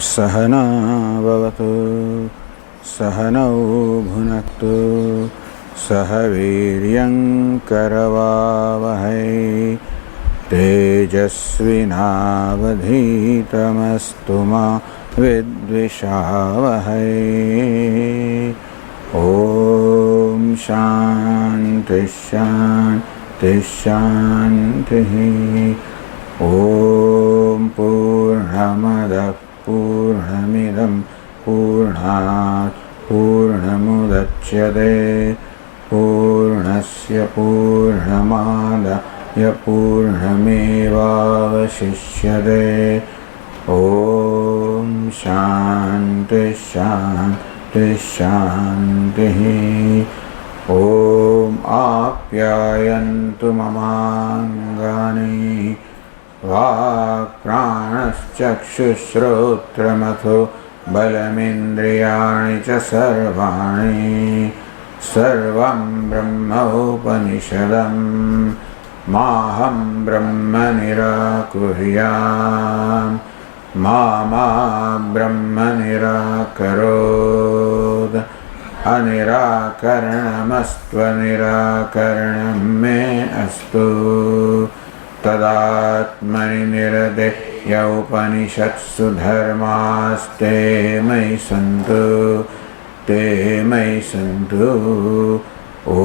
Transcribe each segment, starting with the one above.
सहना भवतु सहनौ भुनक्तु सह वीर्यं करवावहै तेजस्विनावधीतमस्तु मा विद्विषावहै। ॐ शान्ति शान्ति शान्तिः। ॐ पूर्णमदः पूर्णमिदं पूर्णात् पूर्णमुदच्यते पूर्णस्य पूर्णमादाय पूर्णमेवावशिष्यते। ॐ शान्ति शान्ति शान्तिः। ॐ आप्यायन्तु ममाङ्गानि वाक्प्राणश्चक्षुश्रोत्रमथो बलमिन्द्रियाणि च सर्वाणि सर्वं ब्रह्मोपनिषदं माहं ब्रह्म निराकुर्याम् मा ब्रह्म निराकरोत्। अनिराकरणमस्त्वनिराकरणं मे अस्तु। तदात्मनि निरतेय उपनिषत्सु धर्मास्ते मयि सन्तु ते मयि सन्तु। ॐ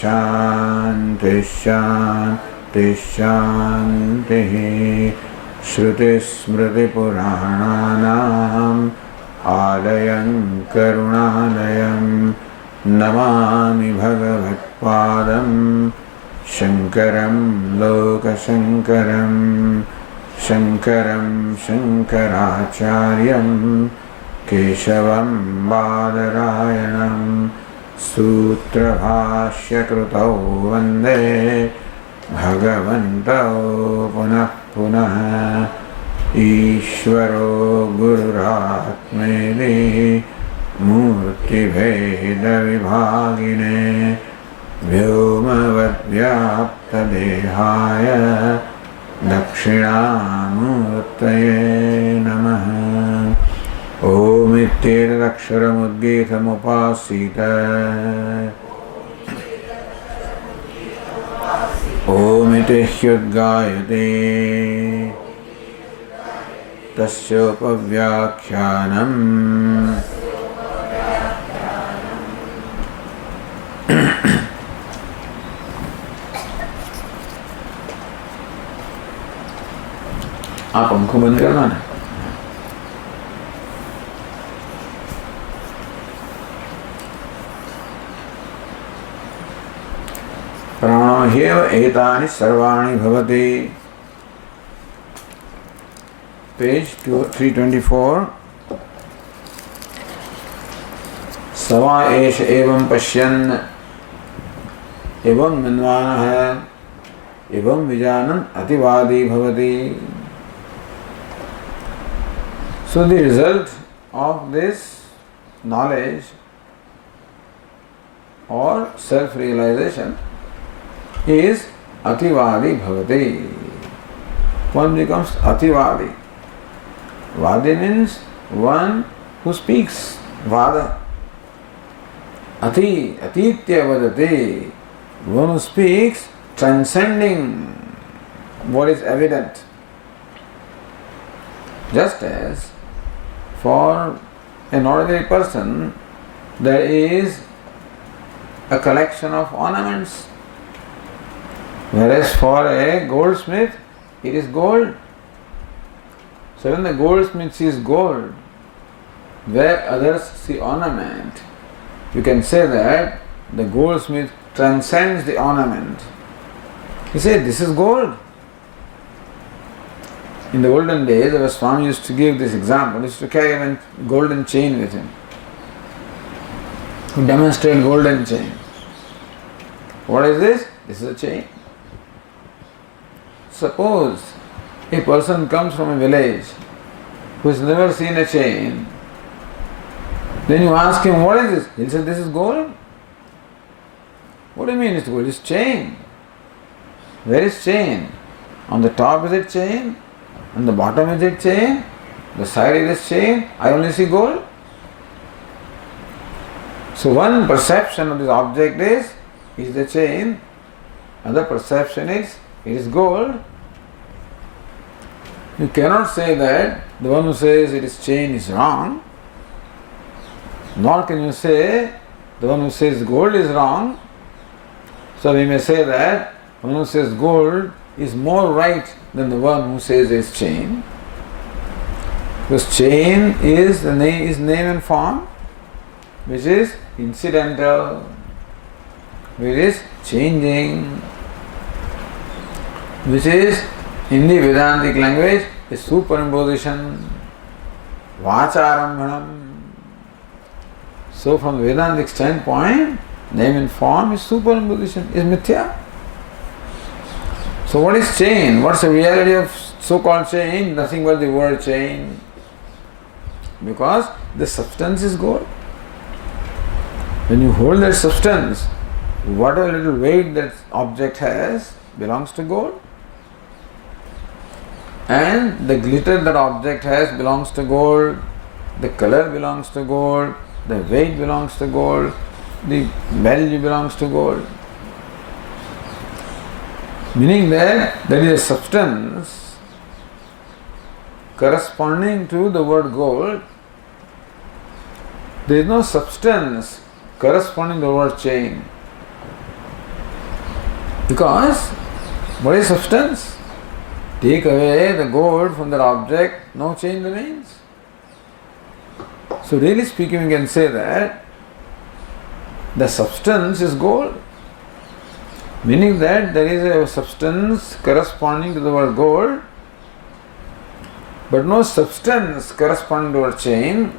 शान्ति शान्ति शान्तिः। श्रुतिस्मृतिपुराणानाम् आलयं करुणालयं नमामि भगवत्पादं शङ्करं लोकशङ्करं शङ्करं शङ्कराचार्यं केशवं बादरायणं सूत्रभाष्यकृतौ वन्दे भगवन्तौ पुनः पुनः। ईश्वरो गुरुरात्मेति मूर्तिभेदविभागिने व्योमवद्व्याप्तदेहाय दक्षिणामूर्तये नमः। ओमित्येतदक्षरमुद्गीतमुपासीत ओमिति ह्युद्गायते तस्योपव्याख्यानम्। आप पंखो बंद करना ना। प्राणो ह्येव एतानि सर्वाणि भवति। पेज 324। सवा एष एवं पश्यन् एवं मन्वानः एवं विजानन् अतिवादी भवति। So the result of this knowledge or self-realization is ativadi bhavati. One becomes ativadi. Vadi means one who speaks. Vada. Atitya vadati. One who speaks transcending what is evident. Just as for an ordinary person there is a collection of ornaments, whereas for a goldsmith it is gold. So when the goldsmith sees gold, where others see ornament, you can say that the goldsmith transcends the ornament. He said, this is gold. In the olden days, our Swami used to give this example. He used to carry a golden chain with him. To demonstrate golden chain. What is this? This is a chain. Suppose a person comes from a village who has never seen a chain. Then you ask him, what is this? He'll say, this is gold. What do you mean it's gold? It's chain. Where is chain? On the top is it chain? On the bottom is it chain? the side is chain, I only see gold. So one perception of this object is the chain, other perception is it is gold. You cannot say that the one who says it is chain is wrong, nor can you say the one who says gold is wrong. So we may say that one who says gold is more right than the one who says it is chain. Because chain is name and form, which is incidental, which is changing, which is in the Vedantic language is superimposition, vacharambhanam. So from the Vedantic standpoint, name and form is superimposition, is mithya. So what is chain? What's the reality of so-called chain? Nothing but the word chain. Because the substance is gold. When you hold that substance, whatever little weight that object has belongs to gold. And the glitter that object has belongs to gold, the color belongs to gold, the weight belongs to gold, the value belongs to gold. Meaning that there is a substance corresponding to the word gold. There is no substance corresponding to the word chain. Because what is substance? Take away the gold from that object, no chain remains. So really speaking, we can say that the substance is gold. Meaning that there is a substance corresponding to the word gold, but no substance corresponding to the word chain.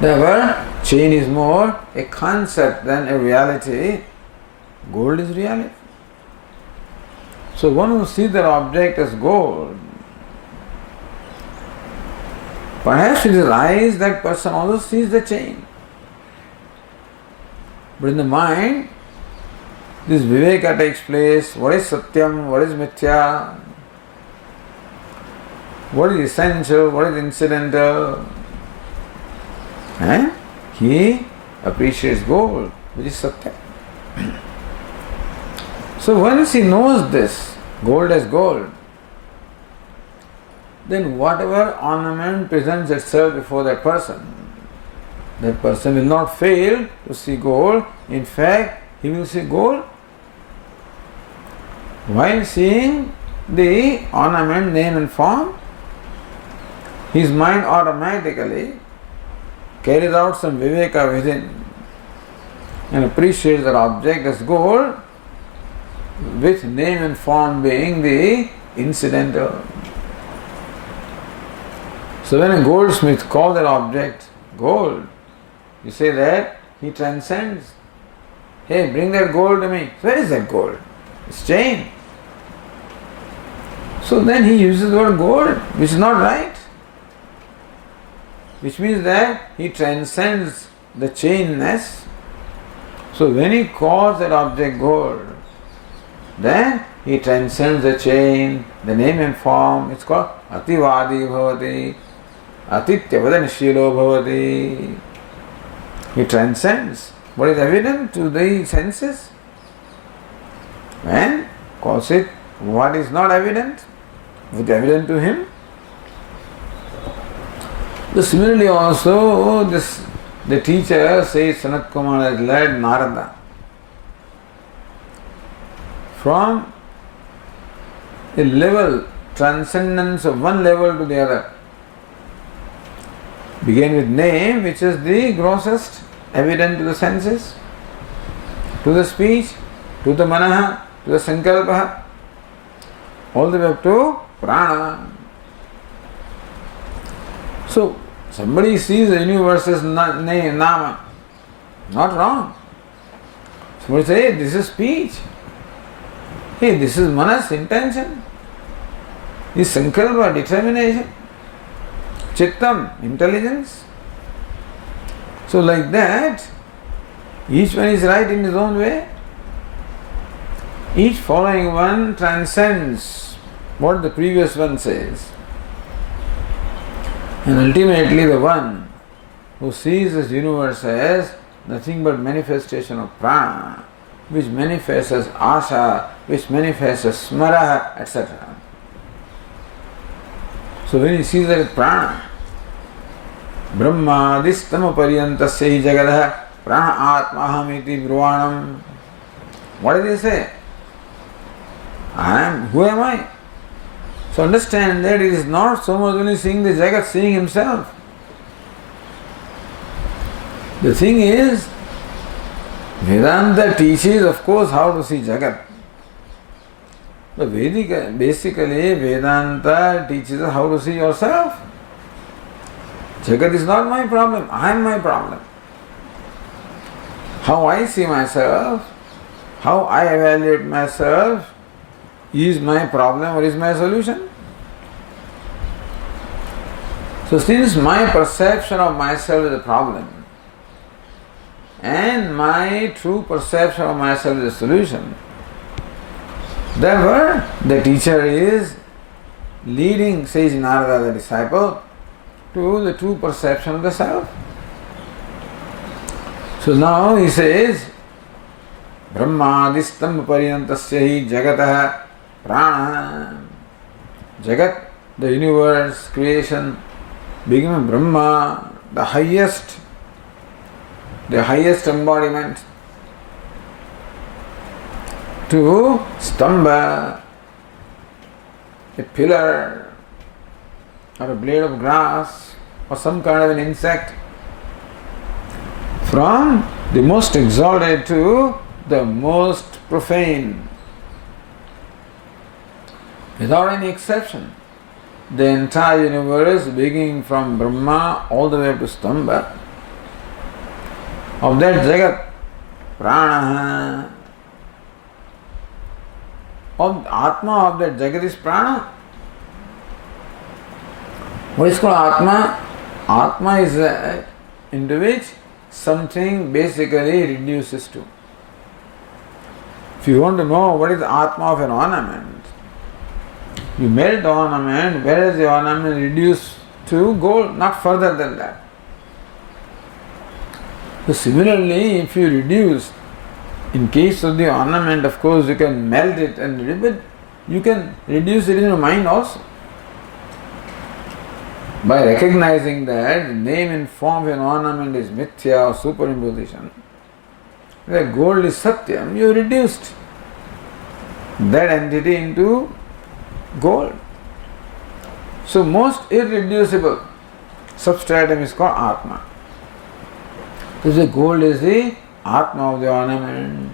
Therefore, chain is more a concept than a reality. Gold is reality. So one who sees that object as gold, perhaps with his eyes that person also sees the chain. But in the mind, this viveka takes place. What is satyam? What is mithya? What is essential? What is incidental? And he appreciates gold, which is satya. So once he knows this, gold as gold, then whatever ornament presents itself before that person will not fail to see gold. In fact, he will see gold. While seeing the ornament, name and form, his mind automatically carries out some viveka within and appreciates that object as gold, with name and form being the incidental. So when a goldsmith calls that object gold, you say that he transcends. Hey, bring that gold to me. Where is that gold? It's chain. So then he uses the word gold, which is not right. Which means that he transcends the chainness. So when he calls that object gold, then he transcends the chain, the name and form. It's called ativadi bhavati, atityavadanishilo bhavati. He transcends what is evident to the senses and calls it what is not evident, which is evident to him. So similarly also, the teacher says Sanat Kumar has led Narada from a level, transcendence of one level to the other. Begin with name, which is the grossest, evident to the senses, to the speech, to the manaha, to the sankalpa, all the way up to prana. So, somebody sees the universe as name, nama, not wrong. Somebody says, hey, this is speech. Hey, this is manas, intention. This is sankalpa, determination. Chittam, intelligence. So like that, each one is right in his own way. Each following one transcends what the previous one says. And ultimately the one who sees this universe as nothing but manifestation of prana, which manifests as asha, which manifests as smara, etc. So when he sees that it's prana, Brahmadistama paryantasya hi jagadaha prana atmaham iti brvanam. What did he say? Who am I? So understand that it is not so much only seeing the Jagat, seeing himself. The thing is, Vedanta teaches, of course, how to see Jagat. But basically, Vedanta teaches us how to see yourself. Jagat is not my problem, I am my problem. How I see myself, how I evaluate myself, is my problem or is my solution? So since my perception of myself is a problem and my true perception of myself is a solution, therefore the teacher is leading, says Narada the disciple, to the true perception of the self. So now he says, Brahmadistam paryantasya hi jagatah prana. Jagat, the universe, creation, beginning of Brahma, the highest embodiment, to stamba, a pillar or a blade of grass or some kind of an insect, from the most exalted to the most profane, without any exception. The entire universe, beginning from Brahma all the way to Stamba, of that Jagat, Prana, of Atma of that Jagat is Prana. What is called Atma? Atma is that into which something basically reduces to. If you want to know what is the Atma of an ornament, you melt the ornament, where is the ornament reduced to gold? Not further than that. So similarly, if you reduce, in case of the ornament, of course you can melt it and but you can reduce it in your mind also. By recognizing that the name and form of an ornament is mithya or superimposition, that gold is satyam, you reduced that entity into gold. So most irreducible substratum is called Atma. So the gold is the Atma of the ornament.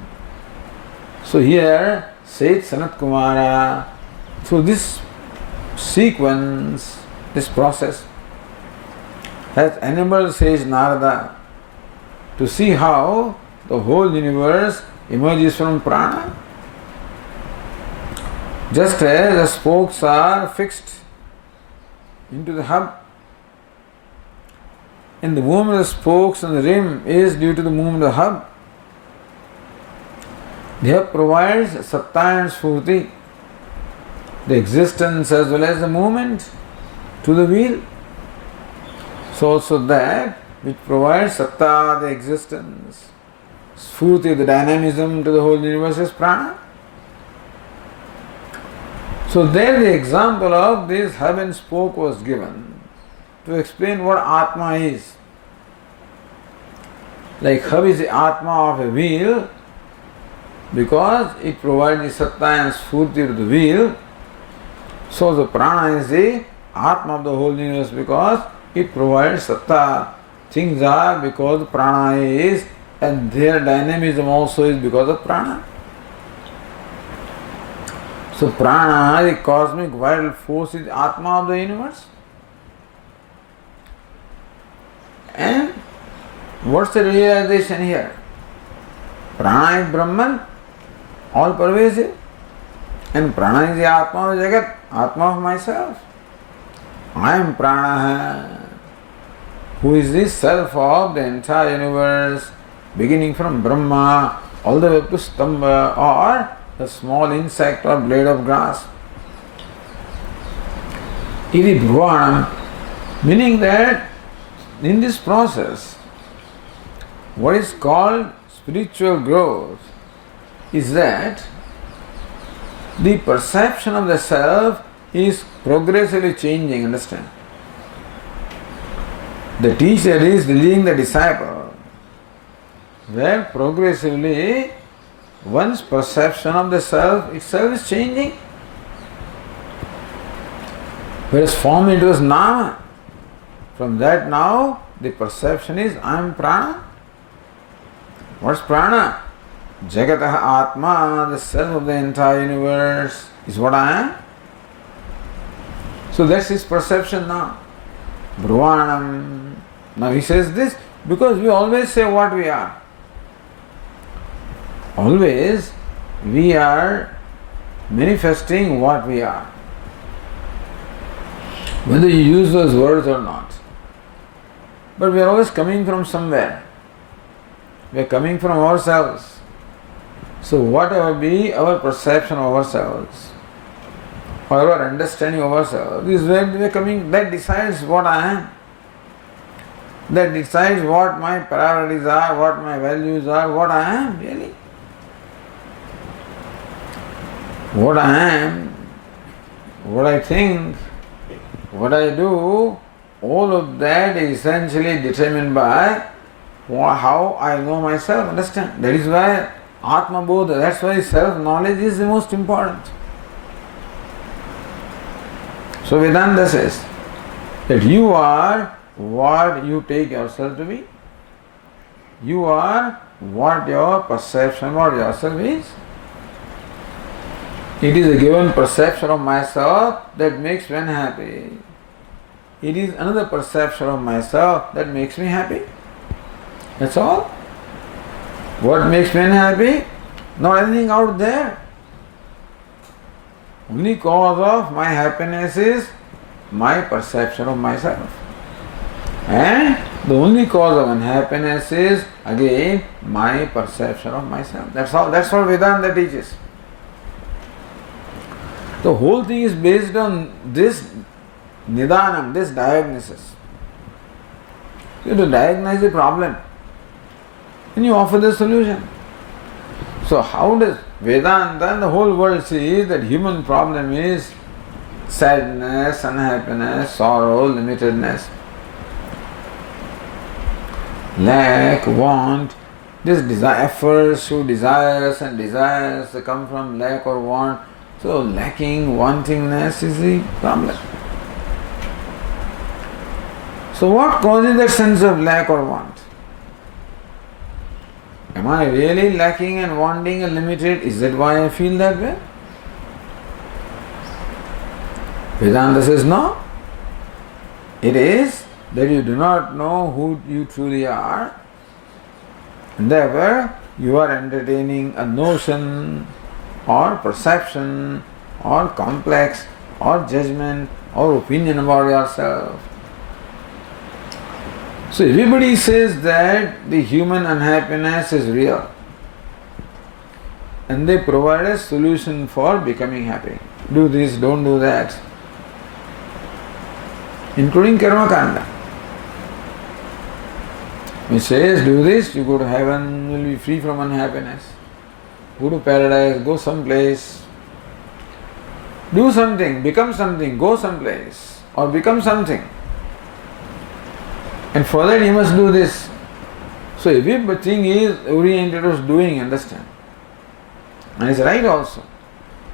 So here says Sanat Kumara, through this sequence, this process has enabled, says Narada, to see how the whole universe emerges from prana. Just as the spokes are fixed into the hub, and the movement of the spokes on the rim is due to the movement of the hub. The hub provides satta and sphurti, the existence as well as the movement to the wheel. So also that which provides satta, the existence, sphurti, the dynamism to the whole universe is prana. So there the example of this hub and spoke was given to explain what Atma is. Like hub is the Atma of a wheel because it provides the satta and sphurti to the wheel. So the prana is the Atma of the whole universe because it provides satta. Things are because prana is, and their dynamism also is because of prana. So prana, the cosmic vital force, is the Atma of the universe. And what's the realization here? Prana is Brahman, all pervasive, and prana is the Atma of Jagat, Atma of myself. I am prana, who is the self of the entire universe, beginning from Brahma all the way up to Stamba, or the small insect or blade of grass. Iti Bhruvanam, Meaning that in this process, what is called spiritual growth is that the perception of the self is progressively changing, understand? The teacher is leading the disciple, where progressively one's perception of the self itself is changing. Whereas form it was nama. From that now the perception is I am prana. What's prana? Jagataha Atma, the self of the entire universe, is what I am. So that's his perception now. Brahmanam. Now he says this because we always say what we are. Always we are manifesting what we are. Whether you use those words or not. But we are always coming from somewhere. We are coming from ourselves. So whatever be our perception of ourselves, or our understanding of ourselves, is where we are coming, that decides what I am. That decides what my priorities are, what my values are, what I am really. What I am, what I think, what I do, all of that is essentially determined by how I know myself, understand? That is why Atma Bodha, that's why self-knowledge is the most important. So Vedanta says that you are what you take yourself to be. You are what your perception about yourself is. It is a given perception of myself that makes one happy. It is another perception of myself that makes me happy. That's all. What makes me happy? Not anything out there. Only cause of my happiness is my perception of myself. And the only cause of unhappiness is again my perception of myself. That's all. That's what Vedanta teaches. The whole thing is based on this nidanam, this diagnosis. You have to diagnose the problem and you offer the solution. So how does Vedanta and the whole world see that human problem is sadness, unhappiness, sorrow, limitedness, lack, want, this desire, efforts to desires and desires that come from lack or want. So lacking, wantingness is the problem. So what causes that sense of lack or want? Am I really lacking and wanting and limited? Is that why I feel that way? Vedanta says no. It is that you do not know who you truly are, and therefore you are entertaining a notion or perception or complex or judgment or opinion about yourself. So everybody says that the human unhappiness is real and they provide a solution for becoming happy. Do this, don't do that. Including karma kanda. He says, do this, you go to heaven, you will be free from unhappiness. Go to paradise, go someplace. Do something, become something, go someplace, or become something. And for that you must do this. So everything is oriented towards doing, understand? And it's right also.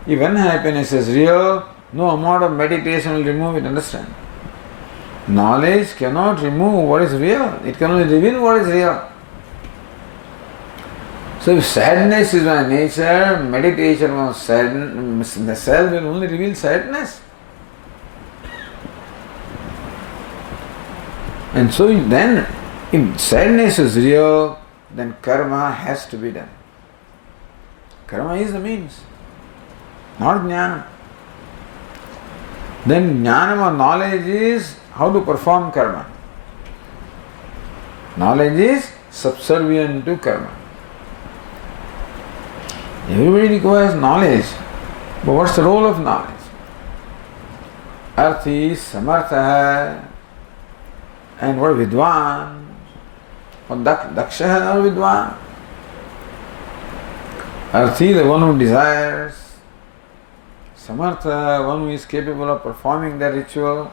If unhappiness is real, no amount of meditation will remove it, understand? Knowledge cannot remove what is real. It can only reveal what is real. So if sadness is my nature, meditation on sadness, the self will only reveal sadness. And so then, if sadness is real, then karma has to be done. Karma is the means, not jnana. Then jnana or knowledge is how to perform karma. Knowledge is subservient to karma. Everybody requires knowledge, but what's the role of knowledge? Arthi samartha. And what Vidwan? Or Daksha or Vidwan? Arthi, the one who desires. Samartha, one who is capable of performing the ritual.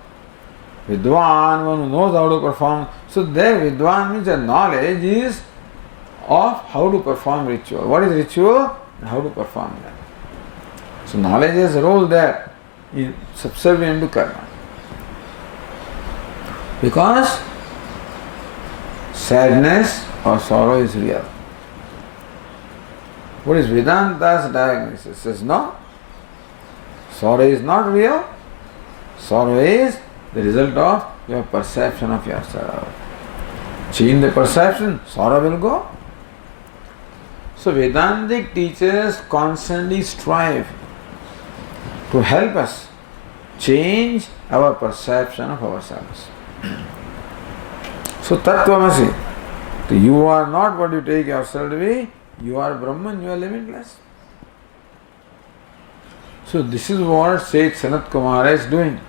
Vidwan, one who knows how to perform. So there Vidwan means the knowledge is of how to perform ritual. What is ritual and how to perform that. So knowledge has a role there, is subservient to karma. Because sadness or sorrow is real. What is Vedanta's diagnosis? It says no, sorrow is not real. Sorrow is the result of your perception of yourself. Change the perception, sorrow will go. So Vedantic teachers constantly strive to help us change our perception of ourselves. So Tattvamasi, you are not what you take yourself to be, you are Brahman, you are limitless. So this is what Seth Sanat Kumara is doing.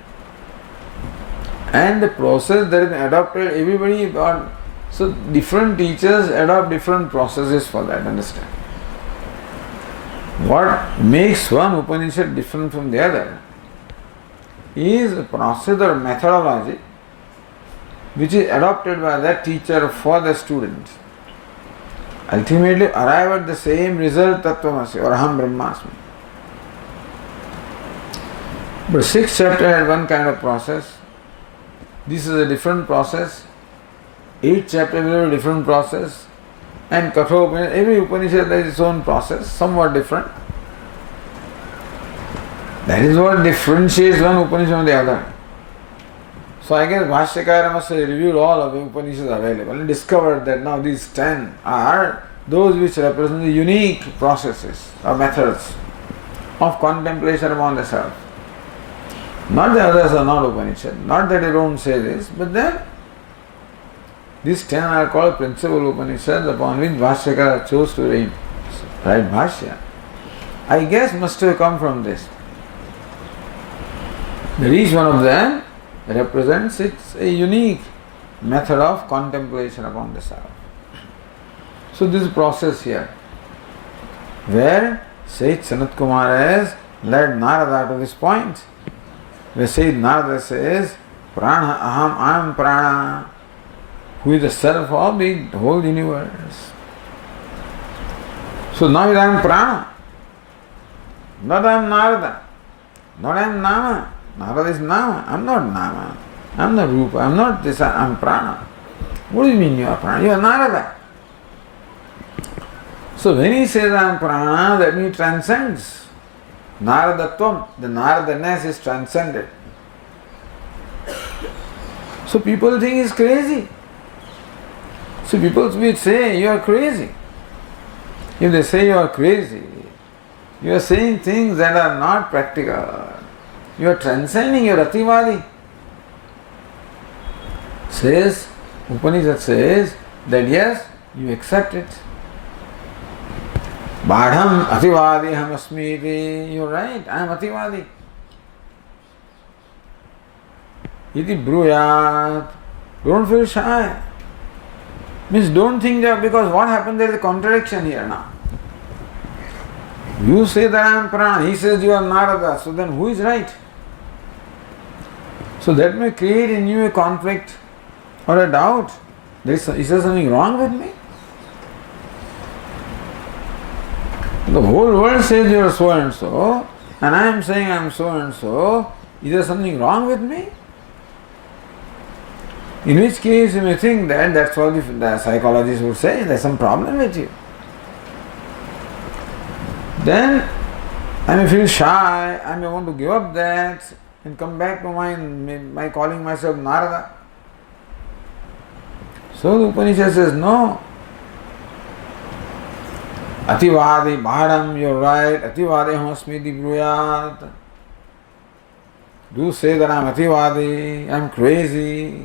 And the process that is adopted, everybody got, so different teachers adopt different processes for that, understand? What makes one Upanishad different from the other is a process or methodology which is adopted by that teacher for the student. Ultimately arrive at the same result, Tattvamasi or Aham Brahmasmi. But 6th chapter had one kind of process. This is a different process. 8th chapter will have a different process. And Kathopanishad, every Upanishad has its own process, somewhat different. That is what differentiates one Upanishad from the other. So I guess Bhashyakara must have reviewed all of the Upanishads available and discovered that now these 10 are those which represent the unique processes or methods of contemplation upon the self. Not the others are not Upanishad, not that they don't say this, but then these 10 are called principal Upanishads upon which Bhashyakara chose to write Bhashya. I guess must have come from this. That each one of them represents its a unique method of contemplation upon the self. So this process here, where Seth Sanat Kumara has led Narada to this point, where Seth Narada says, Prana Aham, I am Prana, who is the self of the whole universe. So now I am Prana, not I am Narada, not I am Nama. Narada is Nama, I am not Nama, I am not Rupa, I am not this, I am Prana. What do you mean you are Prana? You are Narada. So when he says I am Prana, that means transcends. Naradatvam, the Naradaness is transcended. So people think he's crazy. So people will say you are crazy. If they say you are crazy, you are saying things that are not practical. You are transcending, you are Ativadi. Says, Upanishad says that yes, you accept it. Badham Ativadi Ham Asmiti. You are right, I am Ativadi. Iti Bruyat. Don't feel shy. Means don't think that because what happened, there is a contradiction here now. You say that I am Prana, he says you are Narada, so then who is right? So that may create in you a conflict or a doubt. Is there something wrong with me? The whole world says you are so and so, and I am saying I am so and so. Is there something wrong with me? In which case you may think that that's what the psychologists would say, there's some problem with you. Then I may feel shy, I may want to give up that and come back to my calling myself Narada. So the Upanishad says, no. Ativadi, Bhadam, you're right. Ativadi Hamasmiti Bruyat. Do say that I'm Ativadi, I'm crazy.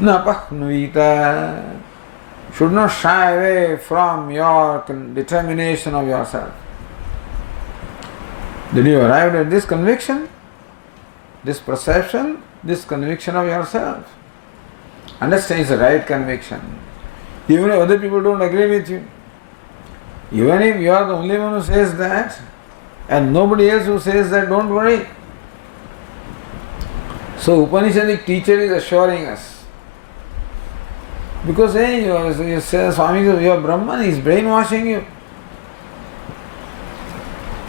Napaknuvita. Should not shy away from your determination of yourself. Did you arrive at this conviction? this perception, this conviction of yourself. Understand, it's the right conviction. Even if other people don't agree with you, even if you are the only one who says that, and nobody else who says that, don't worry. So Upanishadic teacher is assuring us. Because hey, you say Swami, you are Brahman, he is brainwashing you.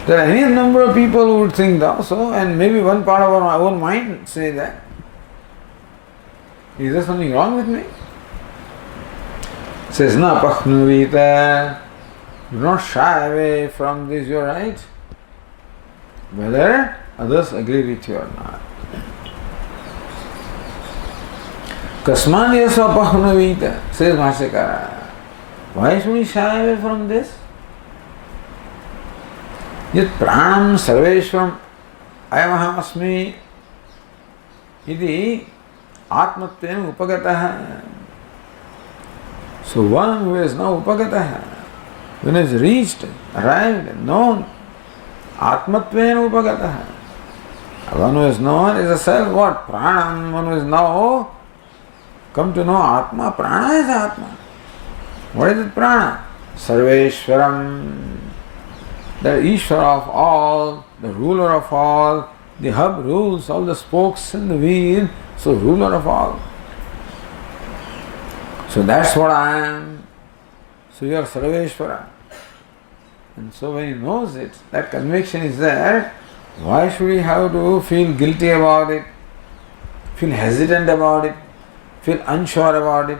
There are any number of people who would think that so, and maybe one part of our own mind say that. Is there something wrong with me? Says, na pakhnuvita. Do not shy away from this, you are right. Whether others agree with you or not. Kasman yasa pakhnuvita, says Bhashyakara. Why should we shy away from this? Yat pranam sarveshwaram ayamaham asmi iti atmatvena upagataha. So one who is now upagataha, when he has reached, arrived, known, atmatvena upagataha. One who is known is a self, what? Pranam, one who is now come to know Atma. Prana is Atma. What is it prana? Sarveshwaram. The Ishvara of all, the ruler of all, the hub rules all the spokes in the wheel, so ruler of all. So that's what I am. So you are Sarveshwara. And so when he knows it, that conviction is there, why should we have to feel guilty about it, feel hesitant about it, feel unsure about it,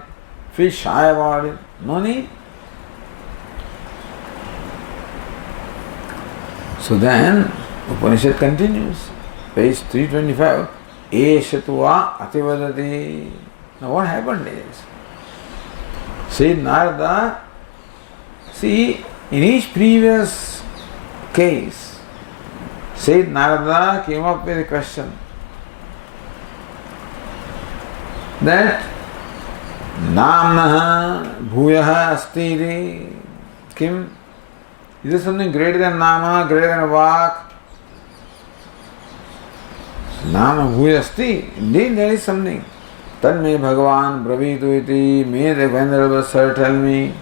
feel shy about it? No need. So then, Upanishad continues, page 325, Eshatva ativadati. Now what happened is, Sayyid Narada, see, in each previous case, Sayyid Narada came up with a question that Namnaha bhuyaha asti kim. Is there something greater than Nama, greater than Vak? Nama bhuyasti. Indeed, there is something. Tanme Bhagavan bravitu iti. May the Venerable Sir tell me.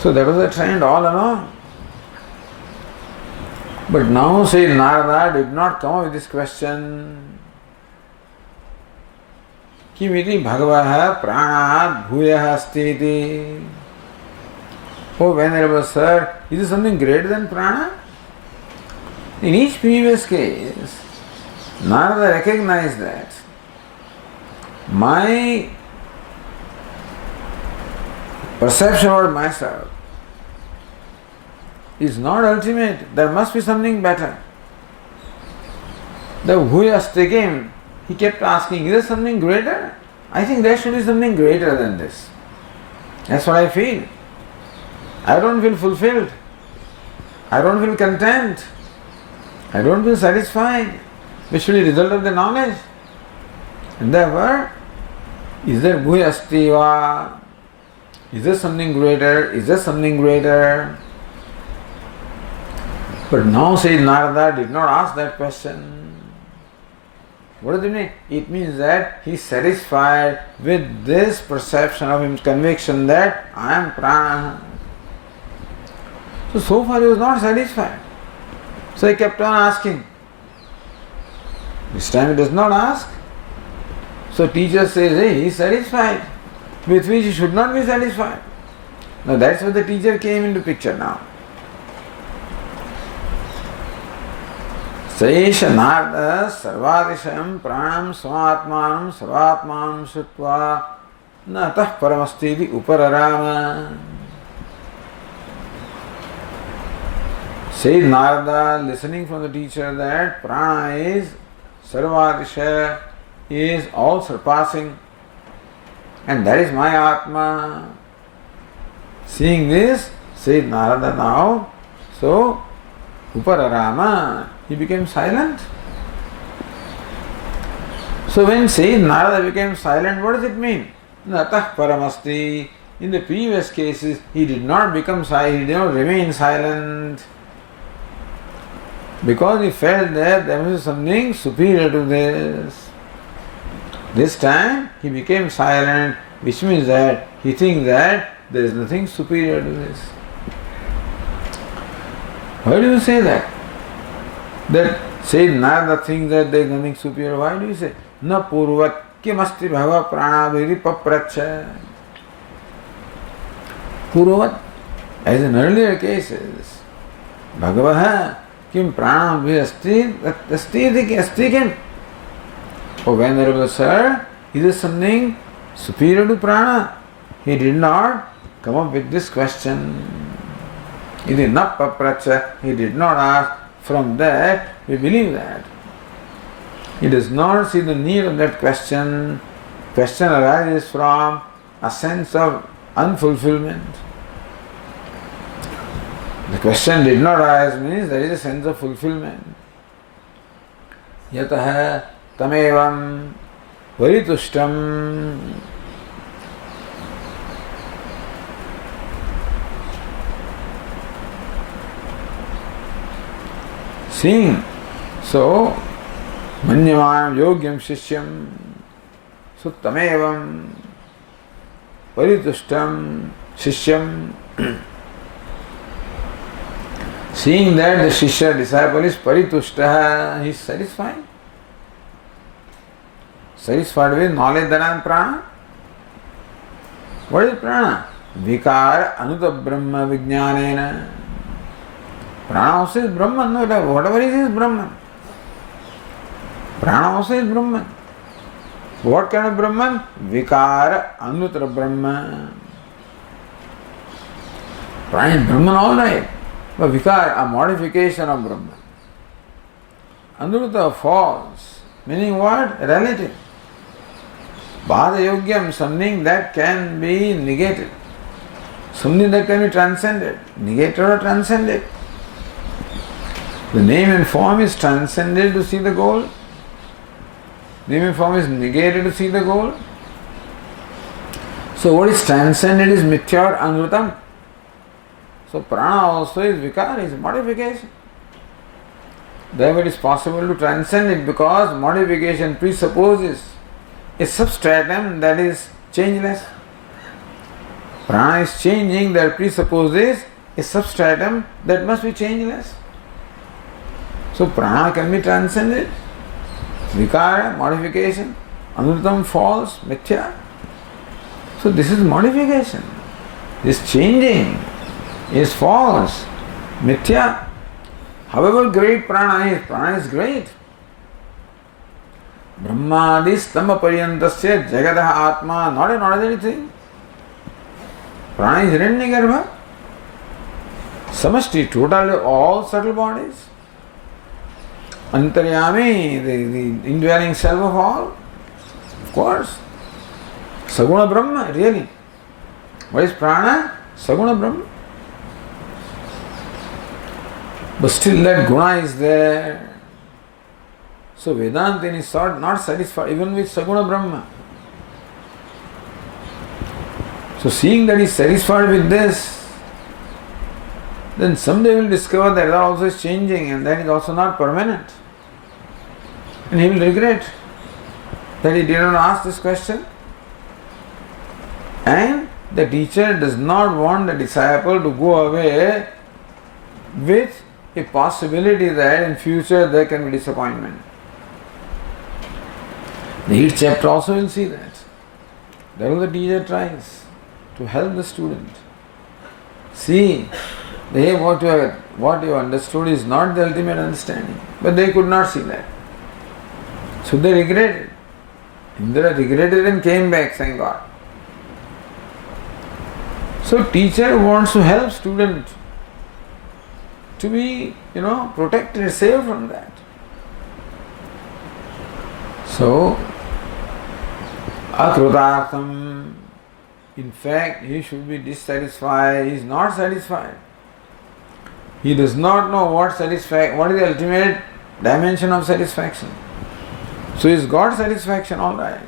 So that was the trend all along. But now Sayyid Narada did not come up with this question. Kimiti Bhagavaha pranat bhuyaha asti iti. Oh, Venerable Sir, is there something greater than prana? In each previous case, Narada recognized that my perception about myself is not ultimate. There must be something better. The Bhuyasti came, he kept asking, is there something greater? I think there should be something greater than this. That's what I feel. I don't feel fulfilled. I don't feel content. I don't feel satisfied, which should be the result of the knowledge. And therefore, is there bhuyasti va? Is there something greater? Is there something greater? But now Sayyid Narada did not ask that question. What does it mean? It means that he is satisfied with this perception of him, conviction that I am prana. So far he was not satisfied. So he kept on asking. This time he does not ask. So teacher says, hey, he is satisfied, with which he should not be satisfied. Now that's where the teacher came into picture now. Saesha Narada sarvadisham pranam svatmanam sarvatmanam sutva natah paramastiti upararama. Says Narada, listening from the teacher, that prana is sarvadisha, is all surpassing, and that is my Atma. Seeing this, says Narada now, so upararama, he became silent. So when says Narada became silent, what does it mean? Natah paramasti. In the previous cases, he did not become silent, he did not remain silent. Because he felt that there was something superior to this. This time he became silent, which means that he thinks that there is nothing superior to this. Why do you say that? That say Narada thinks that there is nothing superior. Why do you say na purvat kimasti bhava pranabhiri papracha? Purvat, as in earlier cases, Bhagavaha kim pranabhiri asti kim? Oh, Venerable Sir, is there something superior to prana? He did not come up with this question. He did not papracha, he did not ask. From that, we believe that. He does not see the need of that question. Question arises from a sense of unfulfillment. The question did not arise means there is a sense of fulfillment. Yataha tamevam varitushtam. Seeing, so manyavam yogyam shishyam, so tamevam paritushtam shishyam. Seeing that the shishya disciple is paritushta, he is satisfied. Satisfied with knowledge that I am prana. What is prana? Vikara anuta brahma vijnanena. Prana also is Brahman, no doubt. Whatever is Brahman. Prana also is Brahman. What kind of Brahman? Vikara anuttara Brahma. Prana is Brahman, all right. But Vikara, a modification of Brahman. Anuttara, false. Meaning what? Relative. Bhada yogyam, something that can be negated. Something that can be transcended. Negated or transcended. The name and form is transcended to see the goal. Name and form is negated to see the goal. So what is transcended is mithya or anrutam. So prana also is vikara, is modification. Therefore it is possible to transcend it because modification presupposes a substratum that is changeless. Prana is changing, that presupposes a substratum that must be changeless. So prana can be transcended. Vikara, modification. Anurtam, false, mithya. So this is modification. This changing is false, mithya. However great prana is great. Brahmadi stamba paryantasya jagadaha atma, not an ordinary thing. Prana is hiranyagarbha. Samashti, totally all subtle bodies. Antaryami, the indwelling self of all. Of course. Saguna Brahma, really. What is prana? Saguna Brahma. But still that guna is there. So Vedanta in his thought not satisfied even with Saguna Brahma. So seeing that he is satisfied with this, then someday he will discover that also is changing and that is also not permanent. And he will regret that he did not ask this question. And the teacher does not want the disciple to go away with a possibility that in future there can be disappointment. The 8th chapter also will see that. That is the teacher tries to help the student. See, what you understood is not the ultimate understanding. But they could not see that. So they regretted. Indra regretted and came back, thank God. So teacher wants to help student to be, protected, saved from that. So, akrutartham, in fact, he should be dissatisfied. He is not satisfied. He does not know what is the ultimate dimension of satisfaction. So is God satisfaction all right?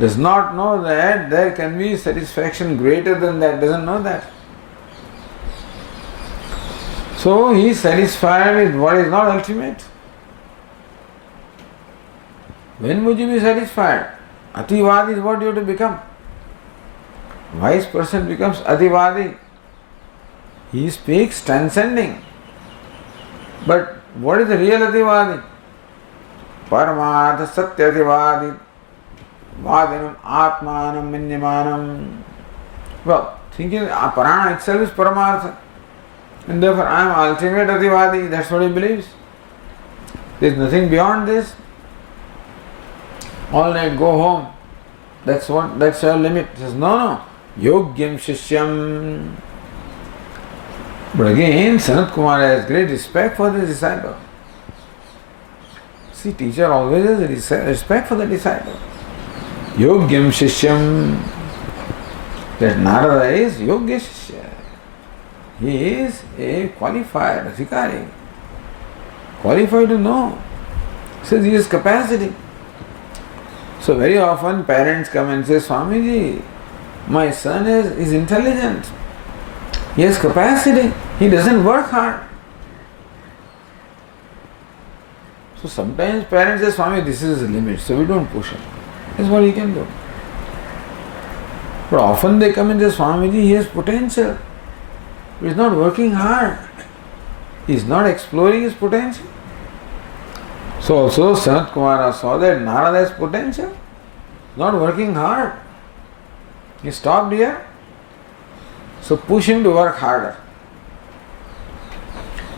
Does not know that there can be satisfaction greater than that, doesn't know that. So he is satisfied with what is not ultimate. When would you be satisfied? Ativadi is what you have to become. Wise person becomes Ativadi. He speaks transcending. But what is the real Ativadi? Paramartha Satyativadi Vadinam Atmanam Minyamanam. Well, thinking Parana itself is Paramartha. And therefore I am ultimate Ativadi. That's what he believes. There is nothing beyond this. All night go home. That's your limit. He says, no. Yogyam Shishyam. But again, Sanat Kumara has great respect for the disciple. See, teacher always has respect for the disciple. Yogyam Shishyam. That Narada is Yogya Shishya. He is a qualified Adhikari. Qualified to know. Says he has capacity. So very often parents come and say, Swamiji, my son is intelligent. He has capacity. He doesn't work hard. So sometimes parents say, Swami, this is his limit, so we don't push him. That's what he can do. But often they come and say, Swamiji, he has potential. He is not working hard. He is not exploring his potential. So also Sanat Kumara saw that Narada has potential, not working hard. He stopped here. So push him to work harder.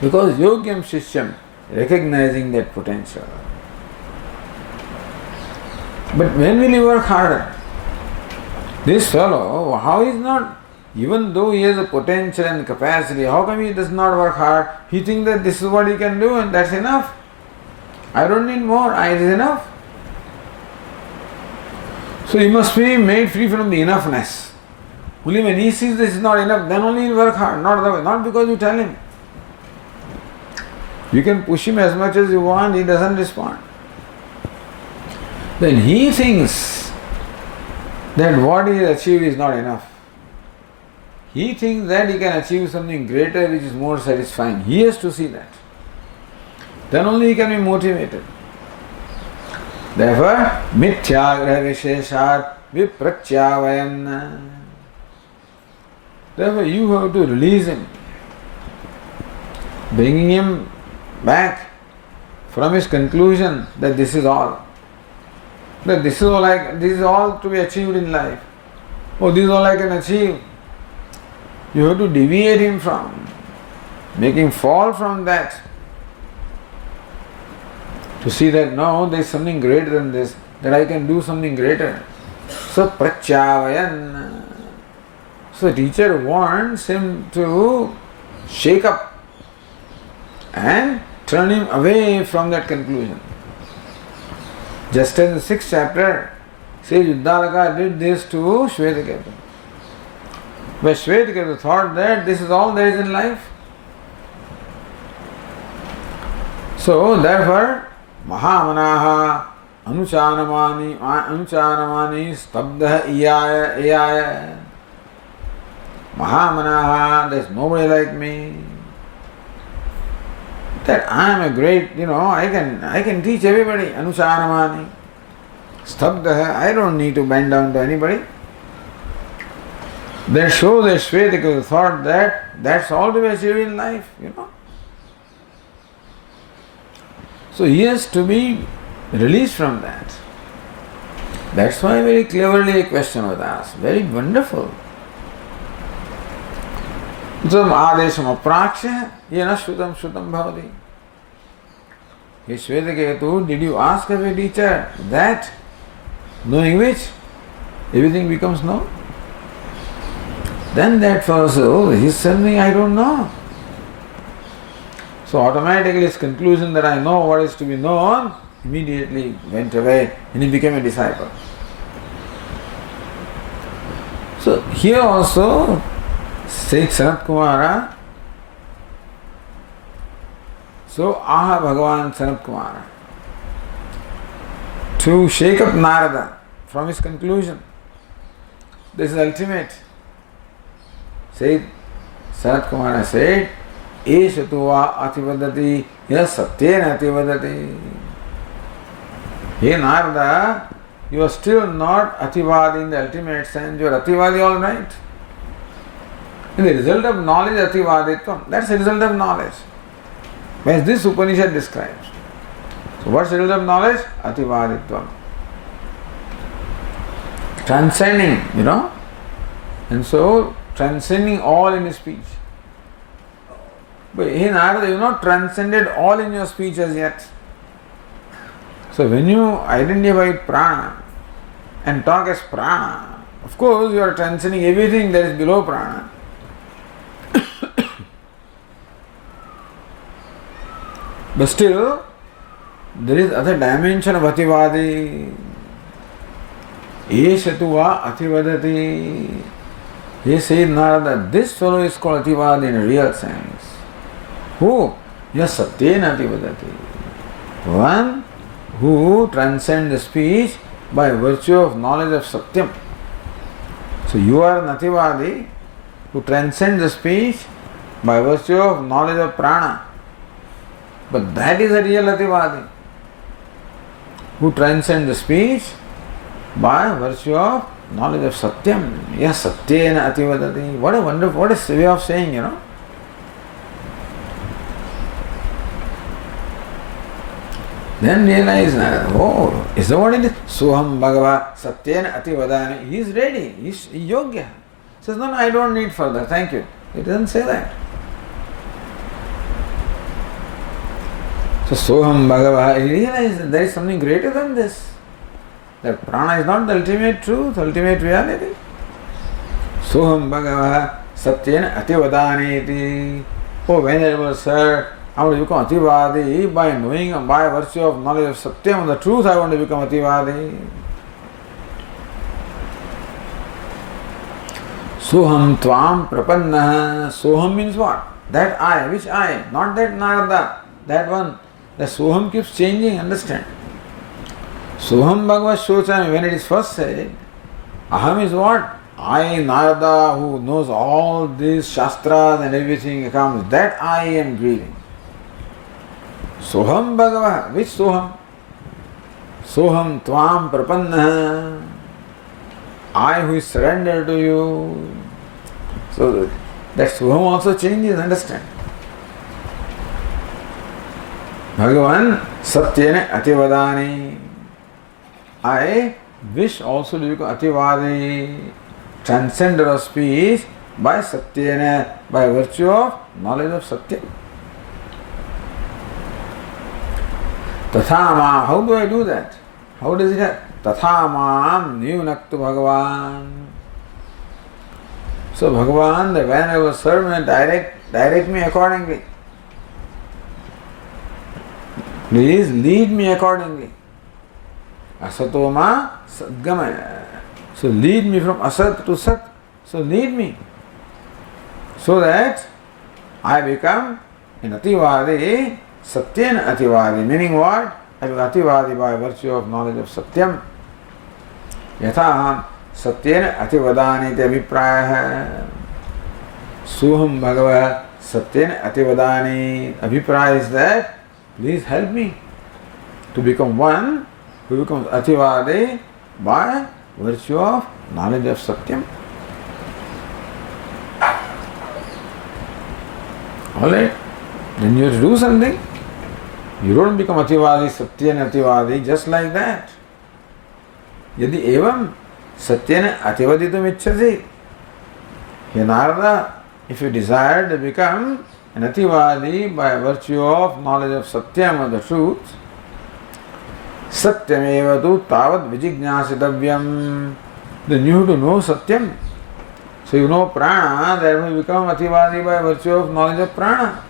Because Yogyam Shishyam, recognizing that potential. But when will he work harder? This fellow, how is not, even though he has a potential and capacity, how come he does not work hard? He thinks that this is what he can do and that's enough. I don't need more, it is enough. So he must be made free from the enoughness. Only when he sees this is not enough, then only he will work hard, not otherwise. Not because you tell him. You can push him as much as you want, he doesn't respond. Then he thinks that what he has achieved is not enough. He thinks that he can achieve something greater which is more satisfying. He has to see that. Then only he can be motivated. Therefore, Mithyagraha Visheshat Vipratyavayan. Therefore, you have to release him, bringing him back from his conclusion that this is all. That this is all to be achieved in life. Oh, this is all I can achieve. You have to deviate him from, make him fall from that. To see that no, there is something greater than this, that I can do something greater. So pratyavayan. So the teacher wants him to shake up and turn him away from that conclusion. Just as the 6th chapter says Uddalaka did this to Shvetaketu. But Shvetaketu thought that this is all there is in life. So therefore, Mahamanaha Anuchanamani Stabdaha Iyaya. Mahamanaha, there is nobody like me. That I am a great, I can teach everybody. Anuchanamani Stabdaha, I don't need to bend down to anybody. That shows that Shvetaketu thought that that's all to be achieved in life, So he has to be released from that. That's why very cleverly a question was asked. Very wonderful. Jam adesham aprakshya yena shrutam bhavati. Hey Shvetaketu, did you ask of a teacher that, knowing which everything becomes known? Then that fellow says, oh, he's something I don't know. So automatically his conclusion that I know what is to be known immediately went away and he became a disciple. So here also says Sanat Kumara, so aha Bhagavan Sanat Kumara, to shake up Narada from his conclusion. This is ultimate. Said Sanat Kumara said, Esha tu va ativadati, yes, satyena ativadati. Hey Narada, you are still not ativadi in the ultimate sense, you are ativadi all right. And the result of knowledge is ativaditvam. That's the result of knowledge. As this Upanishad describes. So what's the result of knowledge? Ativaditvam. Transcending, And so, transcending all in his speech. But hey Narada, you have not transcended all in your speech as yet. So when you identify prana and talk as prana, of course you are transcending everything that is below prana. But still, there is other dimension of ativadi. Eshatuva ativadati. He said Narada, this fellow is called ativadi in a real sense. Who? Yes, satyena ativadati. One who transcends the speech by virtue of knowledge of satyam. So you are an ativadi who transcends the speech by virtue of knowledge of prana. But that is a real ativadi who transcends the speech by virtue of knowledge of satyam. Yes, satyena ativadati. What a wonderful, what a way of saying, Then realize, is that what it is? Soham Bhagava Satyena Ativadani. He is ready. He is yogya. He says, no, I don't need further. Thank you. It doesn't say that. So Soham Bhagava, he realizes that there is something greater than this. That prana is not the ultimate truth, ultimate reality. Soham Bhagava Satyena Ativadani. Oh, Venerable Sir, I want to become ativadi by knowing, by virtue of knowledge of satyam, the truth. I want to become ativadi. Soham tvam prapanna. Soham means what? That I. Which I? Not that Narada. That one. The Soham keeps changing, understand? Soham Bhagavad Shochami, when it is first said, Aham is what? I, Narada, who knows all these shastras and everything comes. That I am grieving. Soham Bhagava. Which Soham? Soham Tvam Prapanna. I who is surrendered to you. So that Soham also changes, understand? Bhagavan Satyena Ativadani. I wish also to become Ativadi, transcender of speech by Satyena, by virtue of knowledge of Satya. Tathama, how do I do that? How does it happen? Tathamam nivnaktu Bhagavan. So Bhagavan, the venerable servant, direct me accordingly. Please lead me accordingly. Asatoma sadgamaya. So lead me from asat to sat. So lead me. So that I become an ativadi, satyena ativadi. Meaning what? I become ativadi by virtue of knowledge of satyam. Yathaham satyena ativadani iti abhipraya. Soham bhagava satyena ativadani. Abhipraya is that please help me to become one who becomes ativadi by virtue of knowledge of satyam. Alright, then you have to do something. You don't become ativadi, satyena ativadi just like that. Yadi evam satyena ativaditum ichchasi. Hey Narada, if you desire to become an ativadi by virtue of knowledge of satyam, of the truth, satyameva tu tavad vijignyasitavyam. Then you have to know satyam. So you know prana, therefore you become ativadi by virtue of knowledge of prana.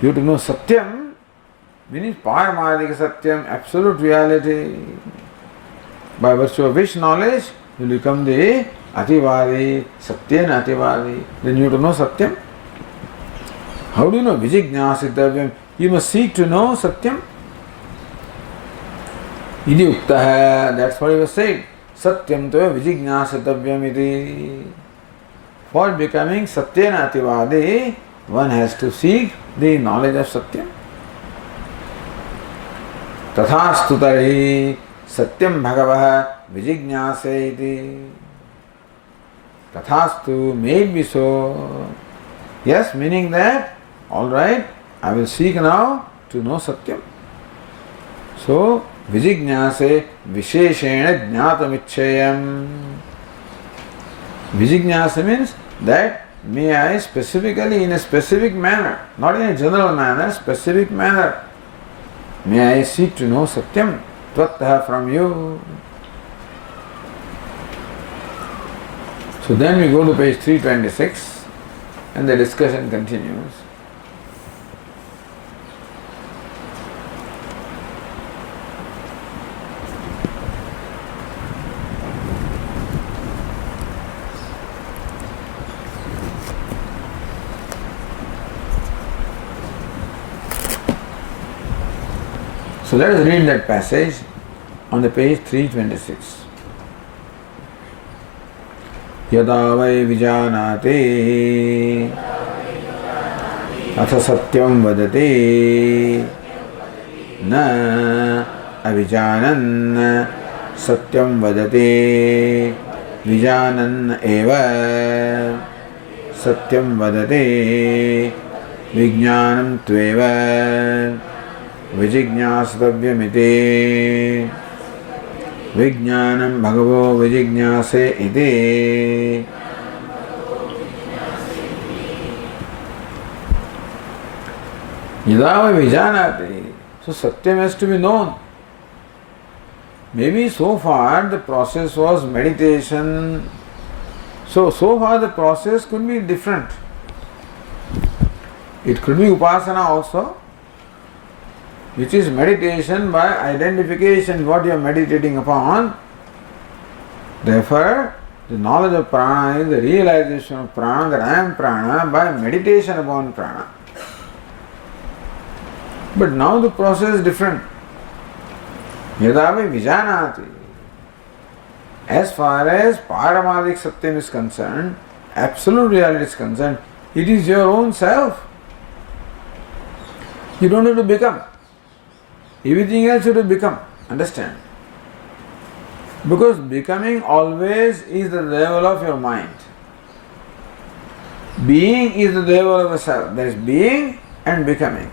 You have to know satyam, meaning paramadika satyam, absolute reality. By virtue of which knowledge you become the ativadi, satyena ativadi. Then you have to know satyam. How do you know vijignyasitavyam? You must seek to know satyam. Idi uktaha, that's what he was saying. Satyam toya vijignyasitavyam iti. For becoming satyena ativadi, one has to seek the knowledge of Satyam. Tathastu tarhi Satyam Bhagavah Vijignyase iti. Tathastu, may it be so. Yes, meaning that, alright, I will seek now to know Satyam. So, Vijignyase Visheshena Jnatamichayam. Vijignyasa means that may I specifically, in a specific manner, not in a general manner, specific manner, may I seek to know Satyam, Tvattaha, from you. So then we go to page 326 and the discussion continues. So let us read that passage on the page 326. Yada vai vijanate atha satyam vadate na avijanan satyam vadate vijanan eva satyam vadate vijnanam tveva Vijignyasatavyamite Vijnanam Bhagavo Vijignyase iti. Yadava Vijanati. So Satyam has to be known. Maybe so far the process was meditation. So far the process could be different. It could be Upasana also, which is meditation by identification what you are meditating upon. Therefore, the knowledge of prana is the realization of prana, that I am prana, by meditation upon prana. But now the process is different. Yadavi vijanati. As far as Paramadik Satyam is concerned, absolute reality is concerned, it is your own self. You don't have to become. Everything else you have to become. Understand? Because becoming always is the level of your mind. Being is the level of the self. There is being and becoming.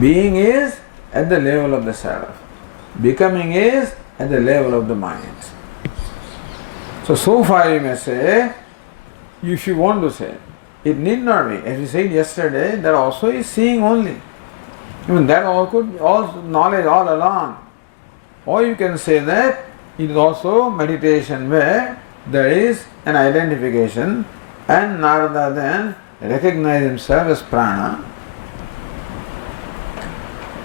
Being is at the level of the self. Becoming is at the level of the mind. So far you may say, if you want to say, it need not be. As we said yesterday, that also is seeing only. Even that all could all knowledge all along. Or you can say that it is also meditation where there is an identification and Narada then recognize himself as prana.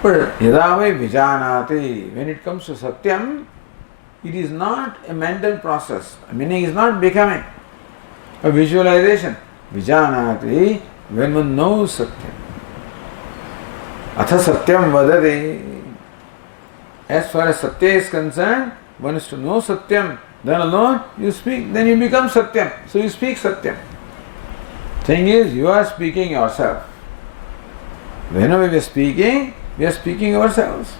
But yadavai vijanati, when it comes to Satyam, it is not a mental process. Meaning is not becoming a visualization. Vijanati, when one knows Satyam. Atha Satyam vadati. As far as Satya is concerned, one is to know Satyam. Then alone you speak, then you become Satyam. So you speak Satyam. Thing is, you are speaking yourself. Whenever we are speaking ourselves.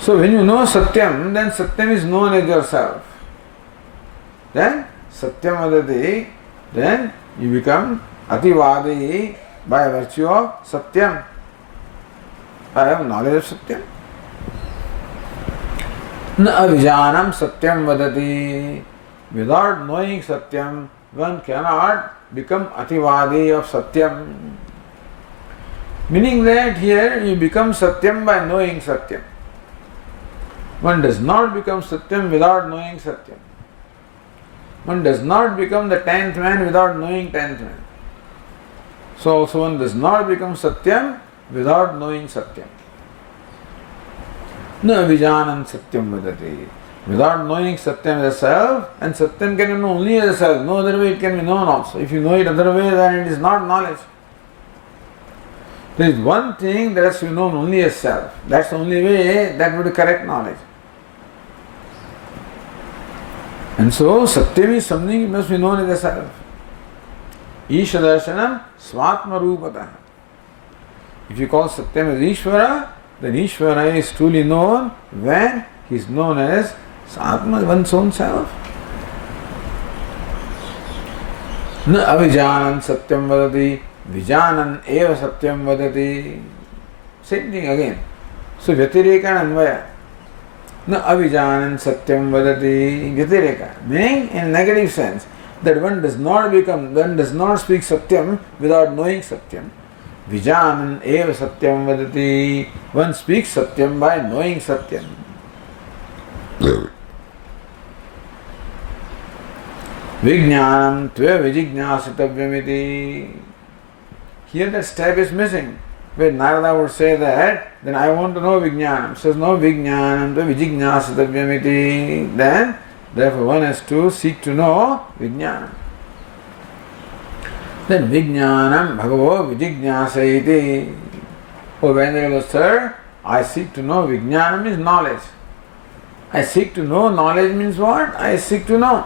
So when you know Satyam, then Satyam is known as yourself. Then Satyam vadati, then you become Ativadi by virtue of Satyam. I have knowledge of Satyam. Na avijanam Satyam vadati. Without knowing Satyam, one cannot become Ativadi of Satyam. Meaning that here you become Satyam by knowing Satyam. One does not become Satyam without knowing Satyam. One does not become the 10th man without knowing 10th man. So also one does not become Satyam without knowing Satyam. Na vijanan Satyam vadati. Without knowing Satyam as a self, and Satyam can be known only as a self. No other way it can be known also. If you know it other way, then it is not knowledge. There is one thing that has to be known only as self. That's the only way that would be correct knowledge. And so Satyam is something that must be known as a self. Isha Darshanam Swatma Rupatah. If you call Satyam as Ishvara, then Ishvara is truly known when he is known as Atma, one's own self. Na avijanan satyam vadati, vijanan eva satyam vadati. Same thing again. So Vyatireka and Anvaya. Na avijanan satyam vadati, Vyatireka. Meaning in negative sense, that one does not speak Satyam without knowing Satyam. Vijanan eva Satyam vadati. One speaks Satyam by knowing Satyam. Vijnanam tve vijignyasitavyamiti. Here that step is missing. Where Narada would say that, then I want to know Vijnanam. Says no Vijnanam tve vijignyasitavyamiti. Then, therefore one has to seek to know Vijnanam. Then Vijnanam bhagavo vijignyasayiti. Oh Venerable Sir, I seek to know Vijnanam means knowledge. I seek to know knowledge means what? I seek to know.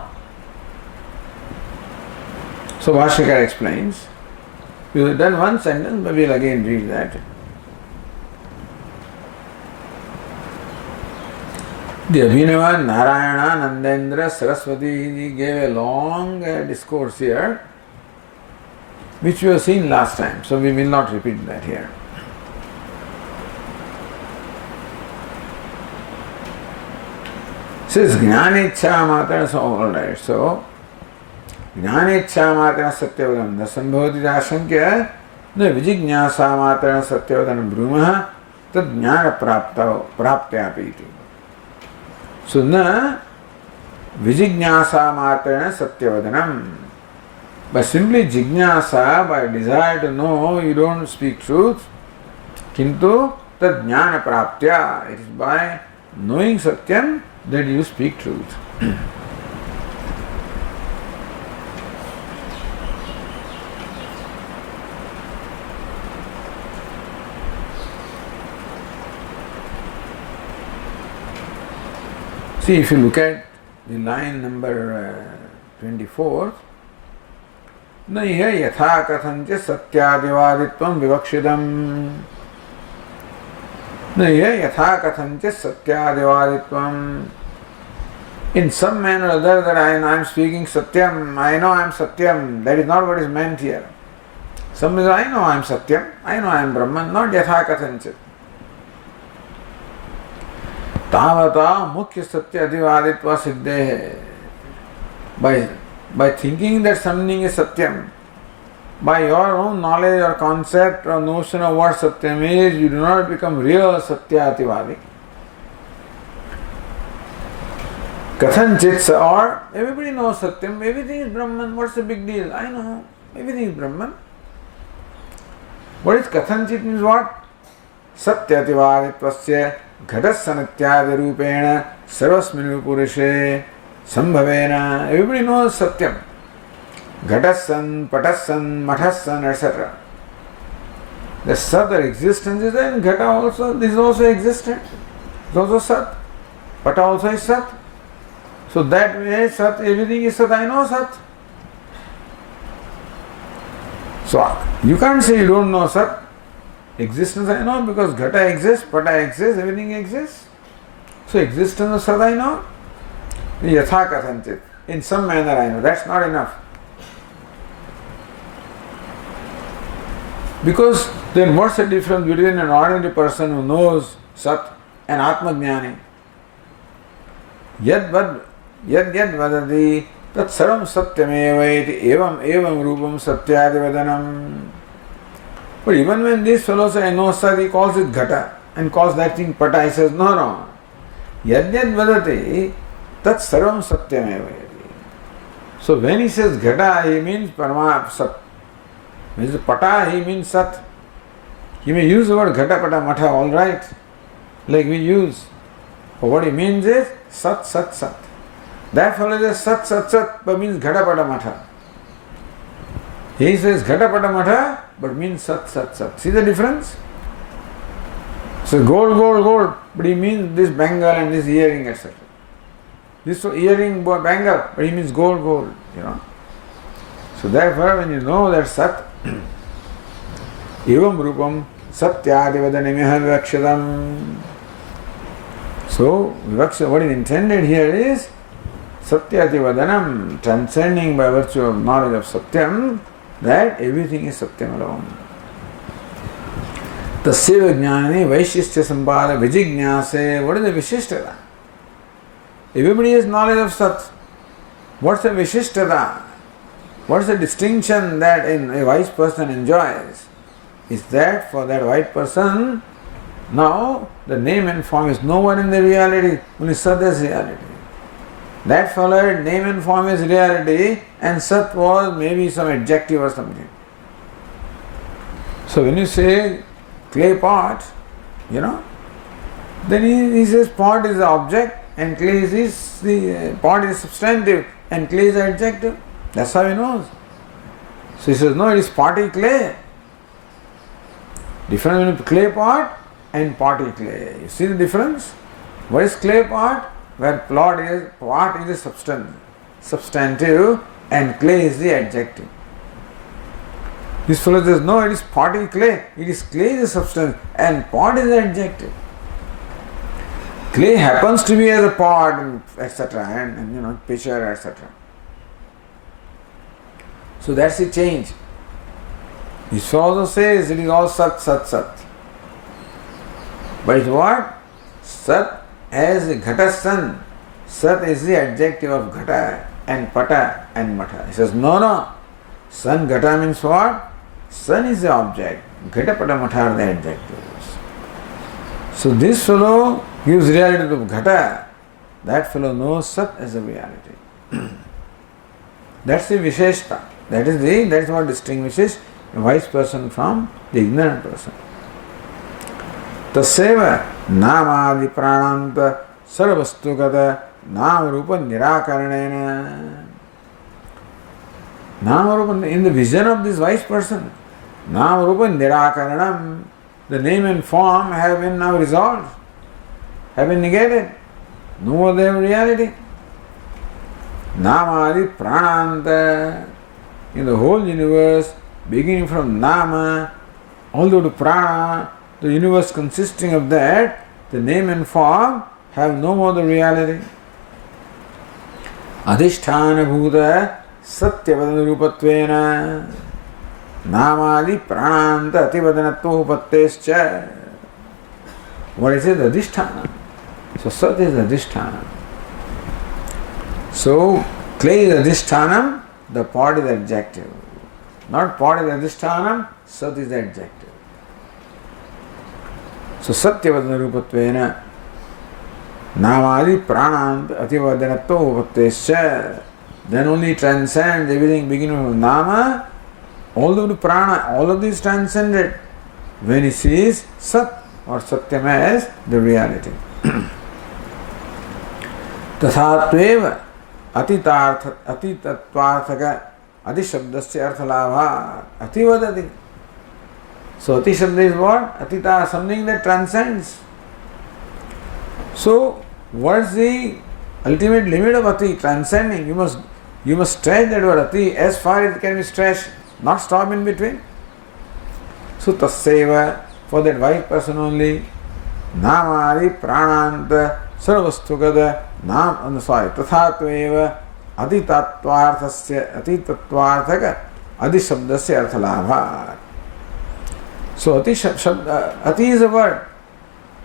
So Bhashyakara explains. We have done one sentence, but we will again read that. The Abhinava Narayana Nandendra Saraswatiji gave a long discourse here, which we have seen last time, so we will not repeat that here. Says Jnanichha Matana, so alright, so Jnanichha Matana Satyavadam Dasambhavati Ashankya Na Vijignyasa Matana Satyavadam Brahma Tad Jnana Praptyapiti. So na Vijignyasa Matana Satyavadanam. By simply Jignasa, by desire to know, you don't speak truth. Kintu Tad Jnana Praptya. It is by knowing Satyam that you speak truth. See, if you look at the line number 24, Naiha yatha kathancha satyadivaditvam vivakshidam. Naiha yatha kathancha satyadivaditvam. In some manner or other that I am speaking Satyam, I know I am Satyam. That is not what is meant here. Some is I know I am Satyam, I know I am Brahman, not yatha kathancha. Tavata mukhya satya adivaditva siddhe. By thinking that something is Satyam, by your own knowledge or concept or notion of what Satyam is, you do not become real Satyativadi. Kathanchit or everybody knows Satyam, everything is Brahman, what's the big deal? I know, everything is Brahman. What is Kathanchit means what? Satyativaditvasya ghatasanatyavi rupena sarvasminu purushe sambhavena. Everybody knows Satyam. Ghatasan, Patasan, Mathasan, etc. The Sat or existence is there, and Ghata also, this is also existent. It's also Sat. Pata also is Sat. So that way Sat, everything is Sat, I know Sat. So you can't say you don't know Sat. Existence I know because Ghata exists, Pata exists, everything exists. So existence of Sat I know. Yatha kathanchit. In some manner I know. That's not enough. Because then what's the difference between an ordinary person who knows Sat and Atma Jnani? Yad vadati tat sarvam satyameva iti evam rupam satyadivadanam. But even when this fellow says, I know Sat, he calls it Ghata and calls that thing Pata. He says, no. Yad vadati tat sarvam satyameva iti. So when he says Ghata, he means Parama Sat. When he says Pata, he means Sat. He may use the word Ghata, Pata, Matha, all right, like we use. But what he means is Sat, Sat, Sat. That fellow says Sat, Sat, Sat, but means Ghata, Pata, Matha. He says Ghata, Pata, Matha, but means Sat, Sat, Sat. See the difference? So gold, but he means this bangle and this earring, etc. This earring, bangle, but he means gold, you know. So therefore, when you know that Sat, evam rupam satyadivadanimiha vivakshatam. So, what is intended here is Satyativadanam, transcending by virtue of knowledge of Satyam, that everything is Satyam alone. Tasya vijnani vaishishya sampada vijignyase. What is the Vishishtata? Everybody has knowledge of Sat. What's the Vishishtata? What's the distinction that a wise person enjoys? Is that for that wise person, now the name and form is no one in the reality, only Sat is reality. That followed name and form is reality, and Sat was maybe some adjective or something. So when you say clay pot, then he says pot is the object and clay is the pot is substantive and clay is the adjective. That's how he knows. So he says, no, it is potty clay. Difference between clay pot and potty clay. You see the difference? What is clay pot? Where pot is a substantive and clay is the adjective. This fellow says, no, it is potty clay. It is clay is a substance and pot is the adjective. Clay happens to be as a pot, and etc. and pitcher, etc. So that's the change. This also says it is all Sat, Sat, Sat. But it's what? Sat as a Ghatastan. Sat is the adjective of Ghata and Pata and Mata. He says, no. Sun Ghata means what? Sun is the object. Ghata Pata Mata are the adjectives. So this fellow gives reality to Ghata. That fellow knows Sat as a reality. That's the Visheshta. That's what distinguishes a wise person from the ignorant person. Taseva namadi prananta sarvastugata namarupa nirakaranena. Namarupa, in the vision of this wise person, namarupa nirakaranam, the name and form have been now resolved, have been negated. No more they have reality. Namadi prananta, in the whole universe, beginning from Nama, although to Prana, the universe consisting of that, the name and form have no more the reality. Adhisthana bhuta satyavadana rupatvena namadi prananta ativadanatva upattescha. What is it? Adhisthana. So Sat is Adhisthana. So clay is Adhisthana, the pot is adjective. Not pot is Adhisthana, Sat is the adjective. So Satyavadana Rupatvena Namadi Pranant Ativadanatto Upattescha. Then only transcends everything beginning with Nama, all the way to Prana, all of these transcended when he sees Sat or Satyam as the reality. Tathatveva Atitatvarthaka Adishabdasya Arthalabha Ativadati. So Ati Shabda is what? Atita, something that transcends. So what is the ultimate limit of Ati? Transcending. You must stretch that word Ati as far as it can be stretched, not stop in between. So Tasseva, for that wise person only, Namadi Prananta Sarvastugada Nam Tathatveva Atitatvarthaka Adishabdasya Arthalabha. So Ati is a word,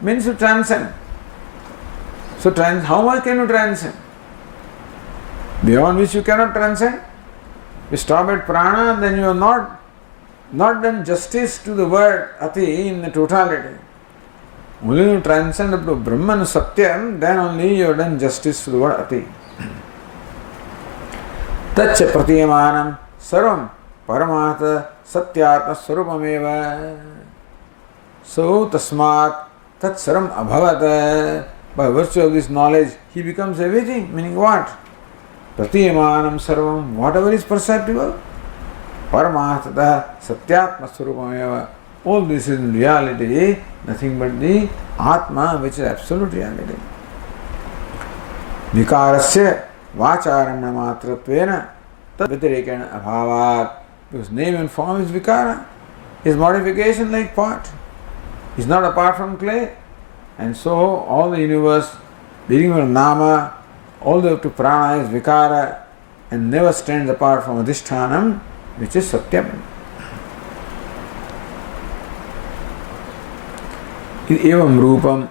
means to transcend. So how much can you transcend? Beyond which you cannot transcend. You stop at prana, then you have not done justice to the word Ati in the totality. Only you transcend up to Brahman Satyam, then only you have done justice to the word Ati. Tacha Pratiyamanam Sarvam Paramata Satyatma Swarupameva. So Tasmat Tat Saram Abhavata. By virtue of this knowledge, he becomes everything. Meaning what? Pratiyamanam Sarvam, whatever is perceptible. Paramatata Satyatma Swarupameva. All this is in reality nothing but the Atma, which is absolute reality. Vikarasya Vacharanna Matratvena tad vatirekena abhavat, because name and form is vikara, is modification like pot, is not apart from clay. And so all the universe, beginning from nama, all the way up to prana is vikara and never stands apart from adhishthanam, which is satyam. Evam rupam,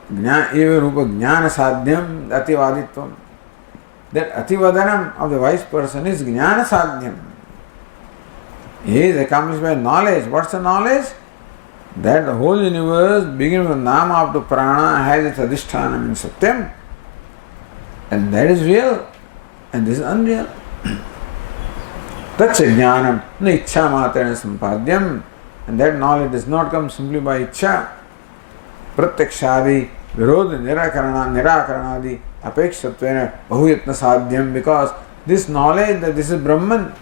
eva rupa jnana sadhyam ativaditvam. That ativadanam of the wise person is jnana sadhyam. He is accomplished by knowledge. What's the knowledge? That the whole universe, beginning with nama up to prana, has its adhishthanam in satyam. And that is real. And this is unreal. That's a jnanam, na ichha matrena sampadhyam. And that knowledge does not come simply by ichha. Pratyakshadi, virodha, nirakaranadi, apekshatvena, bahuyatna sadhyam, because this knowledge that this is Brahman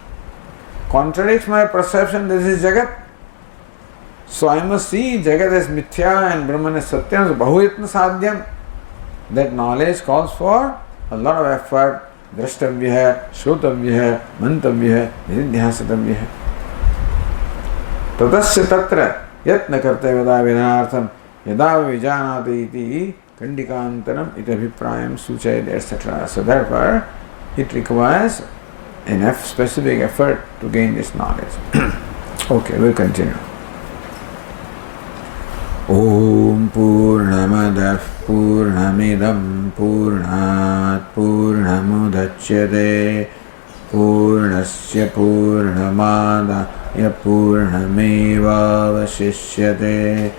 contradicts my perception that this is Jagat. So I must see Jagat as mithya and Brahman as satyam, so bahuyatna sadhyam. That knowledge calls for a lot of effort. Drashtavya hai, shrotavya hai, mantavya hai, nididhyasatavya hai. Tatasya tatra yatna kartavya vinartham yada vijanati iti kandikantaram iti abhiprayam suchayad, etc. So therefore it requires an specific effort to gain this knowledge. Okay, we'll continue. Om Purnamadah Purnamidam Purnat Purnamudachyate Purnasya Purnamadaya Purnamevavashishyate.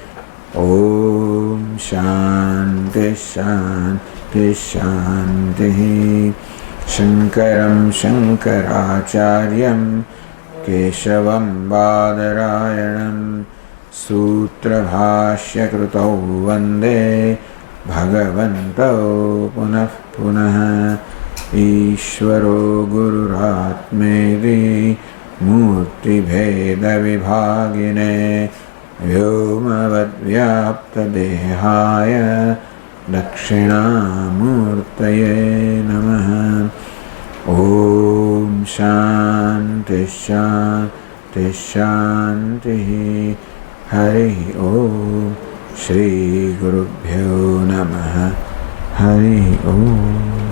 Om Shanti Shanti Shanti. Shankaram Shankaracharyam Keshavam Badarayanam Sutra Bhashya Krutau Vande Bhagavantau Punah Punah. Ishvaro Gururatmedi Murti Bheda Vibhagine Vyomavad Vyapta Dehaya Dakshinamurtaye Namaha. Om Shanti Shanti Shanti. Hari Om. Shri Gurubhyo Namaha. Hari Om.